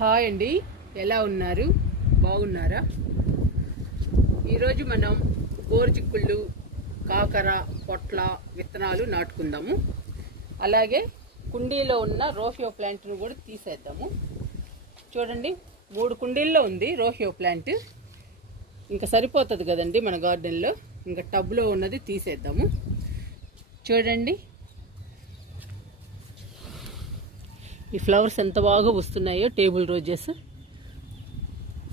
Hi అండి. ఎలా ఉన్నారు? బాగున్నారా? ఈరోజు మనం గోరుచిక్కుళ్ళు కాకర పొట్ల విత్తనాలు నాటుకుందాము. అలాగే కుండీలో ఉన్న రోహియో ప్లాంట్ను కూడా తీసేద్దాము. చూడండి మూడు కుండీల్లో ఉంది రోహియో ప్లాంట్. ఇంకా సరిపోతుంది కదండి మన గార్డెన్లో. ఇంకా టబ్లో ఉన్నది తీసేద్దాము. చూడండి ఈ ఫ్లవర్స్ ఎంత బాగా వస్తున్నాయో టేబుల్ రోజెస్.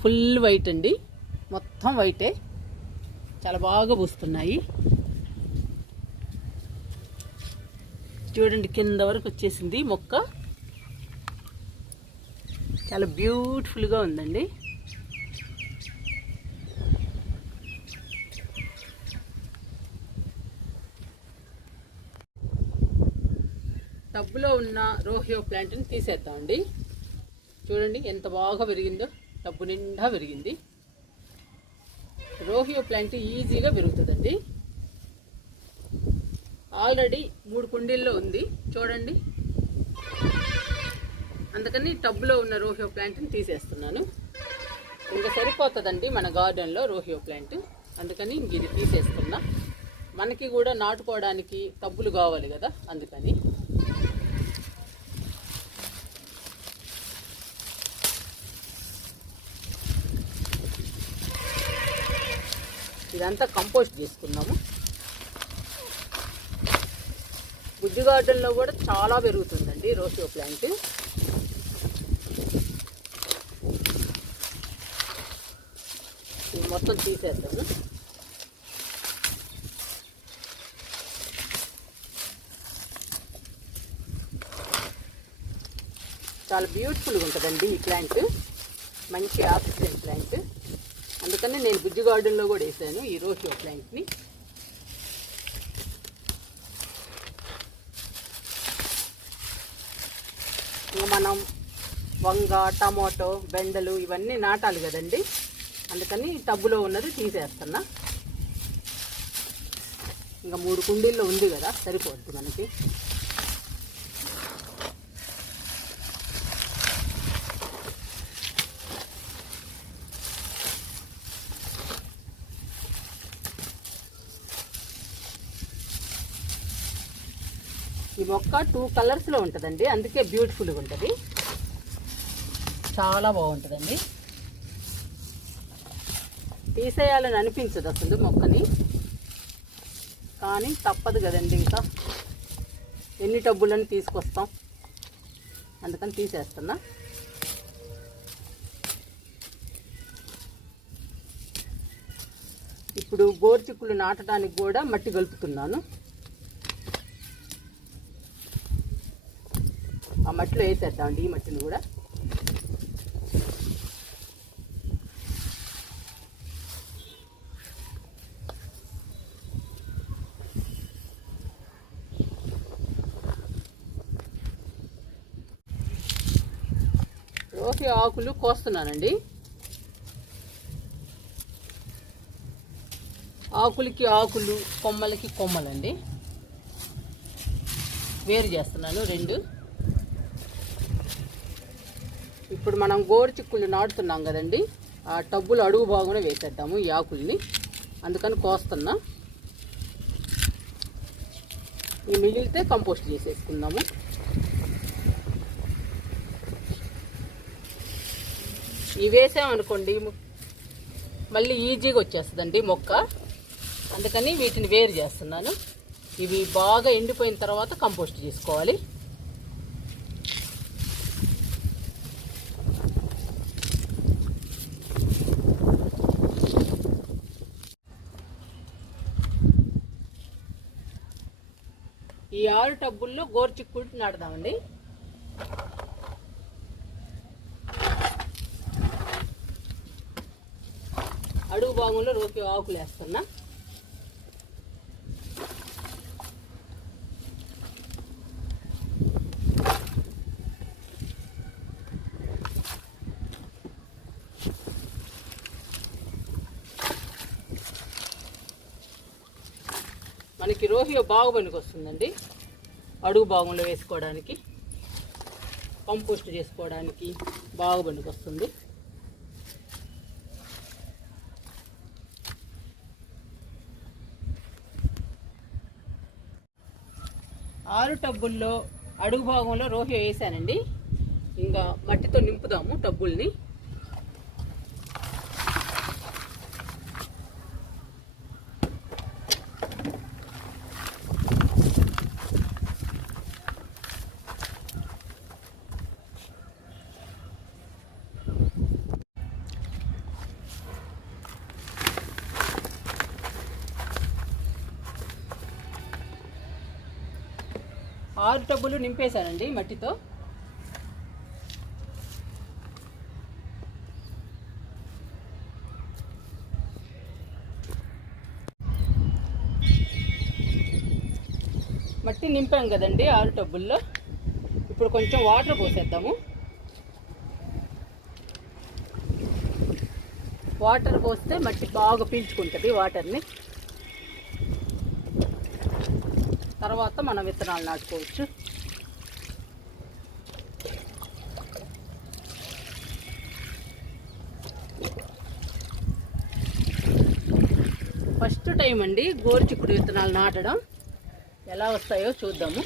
ఫుల్ వైట్ అండి. మొత్తం వైటే. చాలా బాగా పూస్తున్నాయి చూడండి కింద వరకు వచ్చేసింది మొక్క. చాలా బ్యూటిఫుల్గా ఉందండి. టబ్బులో ఉన్న రోహియో ప్లాంట్ని తీసేద్దామండి. చూడండి ఎంత బాగా పెరిగిందో టబ్బు నిండా పెరిగింది రోహియో ప్లాంట్ ఈజీగా పెరుగుతుందండి ఆల్రెడీ మూడు కుండీల్లో ఉంది చూడండి. అందుకని టబ్లో ఉన్న రోహియో ప్లాంట్ని తీసేస్తున్నాను. ఇంకా సరిపోతుందండి మన గార్డెన్లో రోహియో ప్లాంట్. అందుకని ఇంక ఇది తీసేస్తున్నా. మనకి కూడా నాటుకోవడానికి టబ్బులు కావాలి కదా అందుకని. ఇదంతా కంపోస్ట్ చేసుకున్నాము. బుజ్జి గార్డెన్లో కూడా చాలా పెరుగుతుందండి రోసియో ప్లాంట్. ఇది మొత్తం తీసేద్దాము. చాలా బ్యూటిఫుల్గా ఉంటుందండి ఈ ప్లాంట్. మంచి ఆక్సిజన్ ప్లాంట్. అందుకనే నేను బుజ్జి గార్డెన్లో కూడా వేసాను ఈ రోజు ప్లాంట్ని. మనం వంగ టమాటో బెండలు ఇవన్నీ నాటాలి కదండి. అందుకని టబ్బులో ఉన్నది తీసేస్తున్నా. ఇంకా మూడు కుండీల్లో ఉంది కదా సరిపోద్ది మనకి. ఈ మొక్క టూ కలర్స్లో ఉంటుందండి. అందుకే బ్యూటిఫుల్గా ఉంటుంది. చాలా బాగుంటుందండి. తీసేయాలని అనిపించదు అసలు మొక్కని. కానీ తప్పదు కదండి ఇంకా. ఎన్ని టబ్బులను తీసుకొస్తాం. అందుకని తీసేస్తున్నా. ఇప్పుడు గోరుచిక్కులు నాటడానికి కూడా మట్టి కలుపుతున్నాను. ఆ మట్టిలో వేసేద్దామండి ఈ మట్టిని కూడా. రోహి ఆకులు కోస్తున్నానండి. ఆకులకి ఆకులు కొమ్మలకి కొమ్మలండి. వేరు చేస్తున్నాను రెండు. ఇప్పుడు మనం గోరు చిక్కులు నాటుతున్నాం కదండి. ఆ టబ్బులు అడుగు భాగంలో వేసేద్దాము ఈ ఆకుల్ని. అందుకని కోస్తున్నా. ఈ మిగిలితే కంపోస్ట్ చేసేసుకుందాము. ఇవి వేసామనుకోండి మళ్ళీ ఈజీగా వచ్చేస్తుందండి మొక్క. అందుకని వీటిని వేరు చేస్తున్నాను. ఇవి బాగా ఎండిపోయిన తర్వాత కంపోస్ట్ చేసుకోవాలి. ఆరు టబ్బుల్లో గోరుచిక్కుడు నాడదామండి అడుగు భాగంలో రోకి ఆకులు వేస్తున్నా మనకి రోహియో బాగు పనికి వస్తుందండి. అడుగు భాగంలో వేసుకోవడానికి కంపోస్ట్ చేసుకోవడానికి బాగా పనికొస్తుంది ఆరు టబ్బుల్లో అడుగు భాగంలో రోహి వేసానండి. ఇంకా మట్టితో నింపుదాము టబ్బుల్ని. ఆరు టబ్బులు నింపేశానండి మట్టితో. మట్టి నింపాం కదండి ఆరు టబ్బుల్లో. ఇప్పుడు కొంచెం వాటర్ పోసేద్దాము. వాటర్ పోస్తే మట్టి బాగా పీల్చుకుంటుంది వాటర్ని. తర్వాత మనం విత్తనాలు నాటుకోవచ్చు. ఫస్ట్ టైం అండి గోరుచిక్కుడు విత్తనాలు నాటడం. ఎలా వస్తాయో చూద్దాము.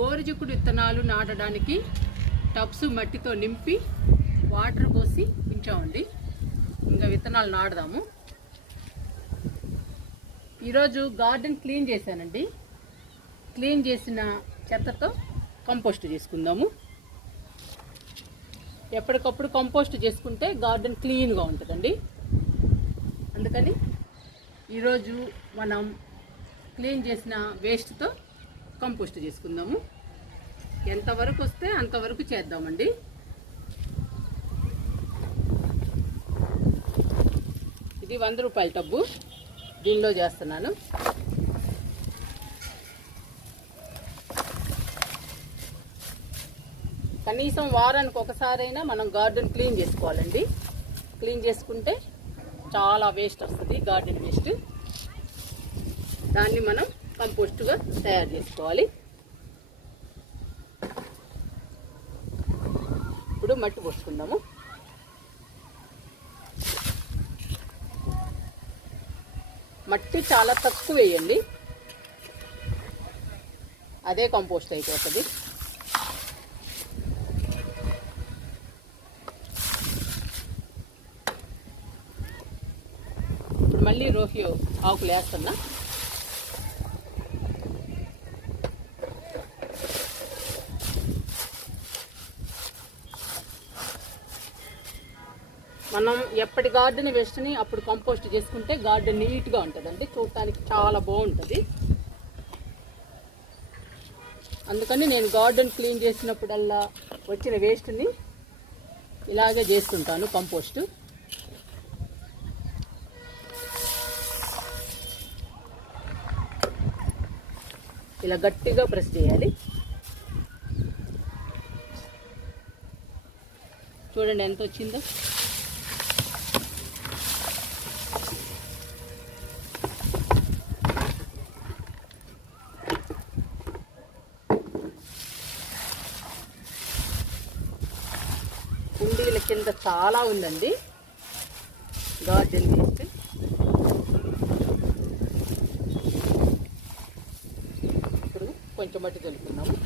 గోరుచిక్కుడు విత్తనాలు నాటడానికి టబ్స్ మట్టితో నింపి వాటర్ పోసి ఉంచామండి. ఇంకా విత్తనాలు నాటుదాము. ఈరోజు గార్డెన్ క్లీన్ చేశానండి. క్లీన్ చేసిన చెత్తతో కంపోస్ట్ చేసుకుందాము. ఎప్పటికప్పుడు కంపోస్ట్ చేసుకుంటే గార్డెన్ క్లీన్గా ఉంటుందండి. అందుకని ఈరోజు మనం క్లీన్ చేసిన వేస్ట్తో కంపోస్ట్ చేసుకుందాము. ఎంతవరకు వస్తే అంతవరకు చేద్దామండి. ఇది వంద రూపాయల టబ్బు. దీనిలో చేస్తున్నాను. కనీసం వారానికి ఒకసారైనా మనం గార్డెన్ క్లీన్ చేసుకోవాలండి. క్లీన్ చేసుకుంటే చాలా వేస్ట్ వస్తుంది గార్డెన్ వేస్ట్. దాన్ని మనం కంపోస్ట్గా తయారు చేసుకోవాలి. ఇప్పుడు మట్టి పోసుకుందాము. మట్టి చాలా తక్కువ వేయండి. అదే కంపోస్ట్ అయిపోతుంది ఇప్పుడు మళ్ళీ రోహియో ఆకులు వేస్తున్నా. మనం ఎప్పటి గార్డెన్ వేస్ట్ని అప్పుడు కంపోస్ట్ చేసుకుంటే గార్డెన్ నీట్గా ఉంటుందండి. చూడటానికి చాలా బాగుంటుంది. అందుకని నేను గార్డెన్ క్లీన్ చేసినప్పుడల్లా వచ్చిన వేస్ట్ని ఇలాగే చేస్తుంటాను కంపోస్ట్. ఇలా గట్టిగా ప్రెస్ చేయాలి. చూడండి ఎంత వచ్చిందో కుండీల కింద చాలా ఉందండి. Garden waste. ఇప్పుడు కొంచెం మట్టి తెలుపుకున్నాము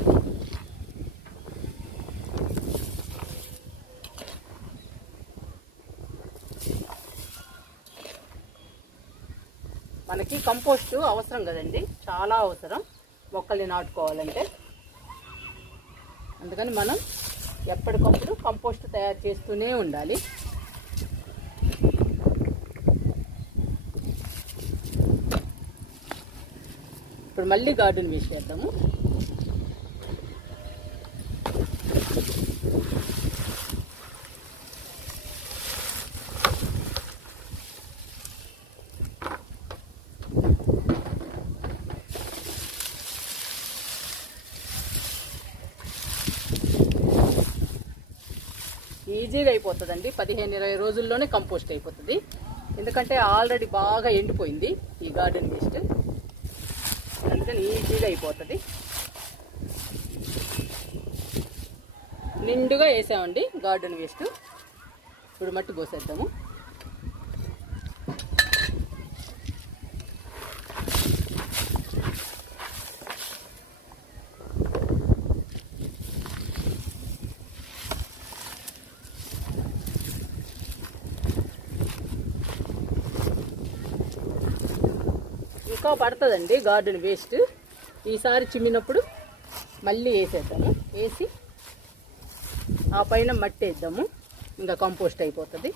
మనకి కంపోస్ట్ అవసరం కదండి. చాలా అవసరం. మొక్కల్ని నాటుకోవాలంటే. అందుకని మనం ఎప్పటికప్పుడు కంపోస్ట్ తయారు చేస్తూనే ఉండాలి. ఇప్పుడు మళ్ళీ గార్డెన్ వేసేద్దాము. ఈజీగా అయిపోతుందండి. పదిహేను ఇరవై రోజుల్లోనే కంపోస్ట్ అయిపోతుంది. ఎందుకంటే ఆల్రెడీ బాగా ఎండిపోయింది ఈ గార్డెన్ వేస్ట్. అందుకని ఈజీగా అయిపోతుంది. నిండుగా వేసామండి గార్డెన్ వేస్ట్. ఇప్పుడు మట్టి పోసేద్దాము. ఇంకా పడుతుందండి గార్డెన్ వేస్ట్. ఈసారి చిమ్మినప్పుడు మళ్ళీ వేసేద్దాము. వేసి ఆ పైన మట్టి వేద్దాము. ఇంకా కంపోస్ట్ అయిపోతుంది.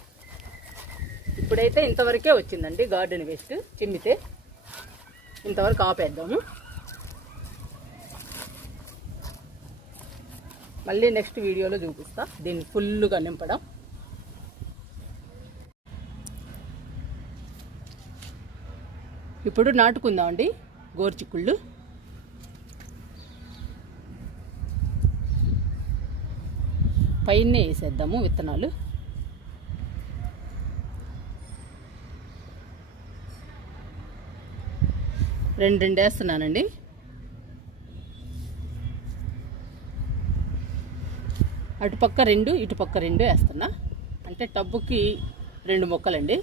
ఇప్పుడైతే ఇంతవరకే వచ్చిందండి గార్డెన్ వేస్ట్. చిమ్మితే ఇంతవరకు ఆపేద్దాము. మళ్ళీ నెక్స్ట్ వీడియోలో చూపిస్తా. దీన్ని ఫుల్గా నింపడం. ఇప్పుడు నాటుకుందామండి. గోరుచిక్కుళ్ళు. పైనే వేసేద్దాము విత్తనాలు. రెండు రెండు వేస్తున్నానండి. అటుపక్క రెండు ఇటుపక్క రెండు వేస్తున్నా. అంటే టబ్బుకి రెండు మొక్కలండి.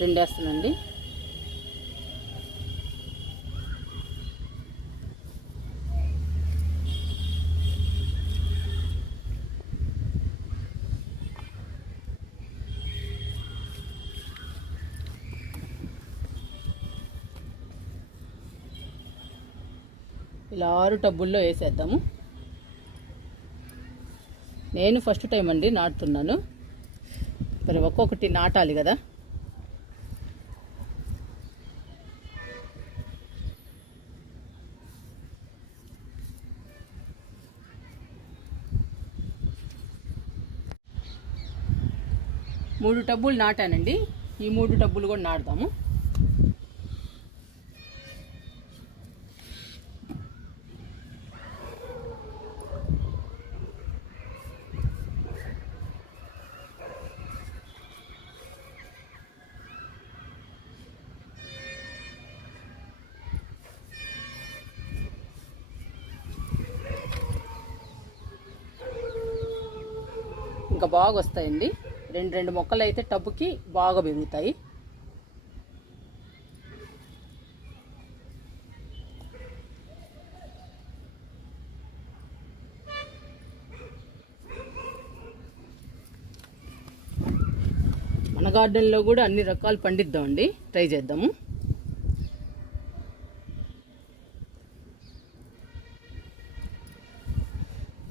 రెండు వేస్తానండి ఇలా ఆరు టబ్బుల్లో వేసేద్దాము. నేను ఫస్ట్ టైం అండి నాటుతున్నాను. మరి ఒక్కొక్కటి నాటాలి కదా. మూడు టబ్బులు నాటానండి. ఈ మూడు టబ్బులు కూడా నాటుదాము. ఇంకా బాగా వస్తాయండి. రెండు రెండు మొక్కలు అయితే టబ్బుకి బాగా పెరుగుతాయి మన గార్డెన్లో కూడా అన్ని రకాలు పండిద్దామండి. ట్రై చేద్దాము.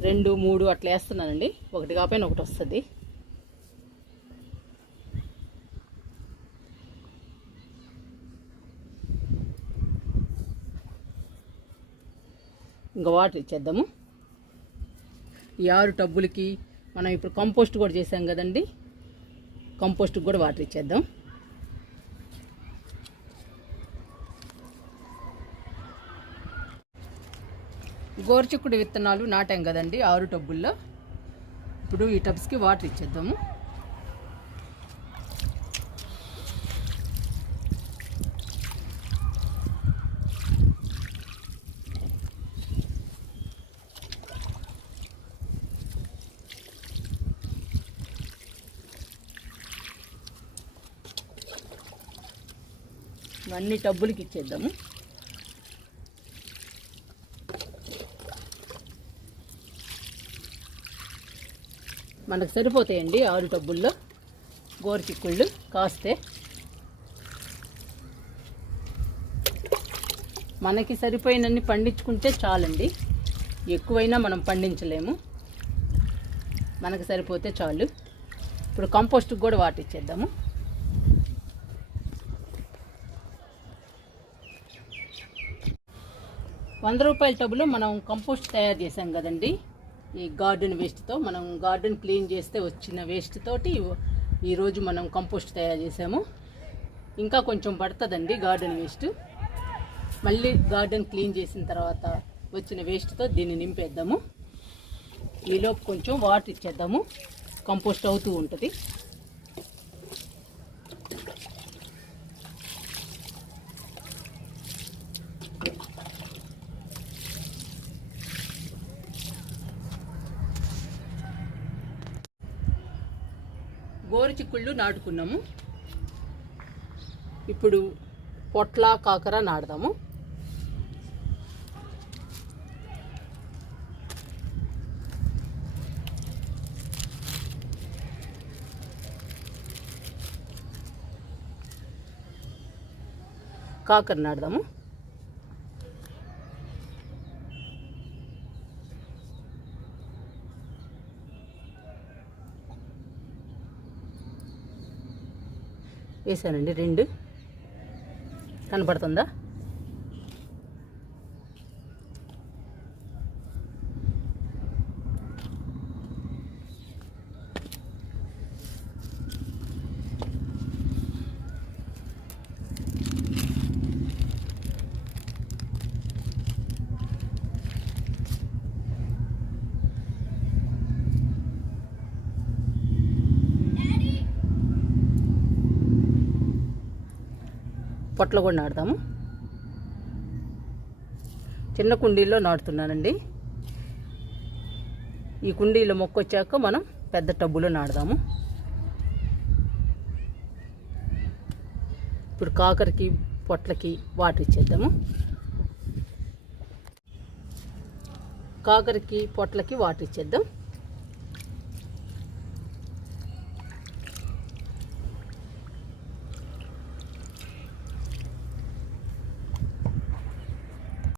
రెండు మూడు అట్లా వేస్తున్నానండి. ఒకటి కాపోయిన ఒకటి వస్తుంది. ఇంకా వాటర్ ఇచ్చేద్దాము. ఈ ఆరు టబ్బులకి మనం ఇప్పుడు కంపోస్ట్ కూడా చేసాం కదండి. కంపోస్ట్కి కూడా వాటర్ ఇచ్చేద్దాం. గోరుచిక్కుడు విత్తనాలు నాటాం కదండి ఆరు టబ్బుల్లో. ఇప్పుడు ఈ టబ్స్కి వాటర్ ఇచ్చేద్దాము. ఇవన్నీ టబ్బులకి ఇచ్చేద్దాము. మనకు సరిపోతాయండి ఆరు టబ్బుల్లో గోరుచిక్కుళ్ళు కాస్తే. మనకి సరిపోయినన్ని పండించుకుంటే చాలండి. ఎక్కువైనా మనం పండించలేము. మనకు సరిపోతే చాలు. ఇప్పుడు కంపోస్ట్కి కూడా వాటిచ్చేద్దాము. వంద రూపాయల టబ్బులో మనం కంపోస్ట్ తయారు చేసాం కదండి. ఈ గార్డెన్ వేస్ట్తో మనం గార్డెన్ క్లీన్ చేస్తే వచ్చిన వేస్ట్ తోటి ఈరోజు మనం కంపోస్ట్ తయారు చేసాము ఇంకా కొంచెం పడుతుందండి గార్డెన్ వేస్ట్. మళ్ళీ గార్డెన్ క్లీన్ చేసిన తర్వాత వచ్చిన వేస్ట్తో దీన్ని నింపేద్దాము. ఈలోపు కొంచెం వాటర్ ఇచ్చేద్దాము. కంపోస్ట్ అవుతూ ఉంటుంది. గోరు నాటుకున్నాము. ఇప్పుడు పొట్ల కాకర నాడదాము కాకర నాడదాము వేసానండి రెండు. కనపడుతుందా? పొట్ల కూడా నాటుదాము. చిన్న కుండీల్లో నాటుతున్నానండి. ఈ కుండీలో మొక్క వచ్చాక మనం పెద్ద టబ్బులో నాటుదాము. ఇప్పుడు కాకరకి పొట్లకి వాటర్ ఇచ్చేద్దాము. కాకరకి పొట్లకి వాటర్ ఇచ్చేద్దాం.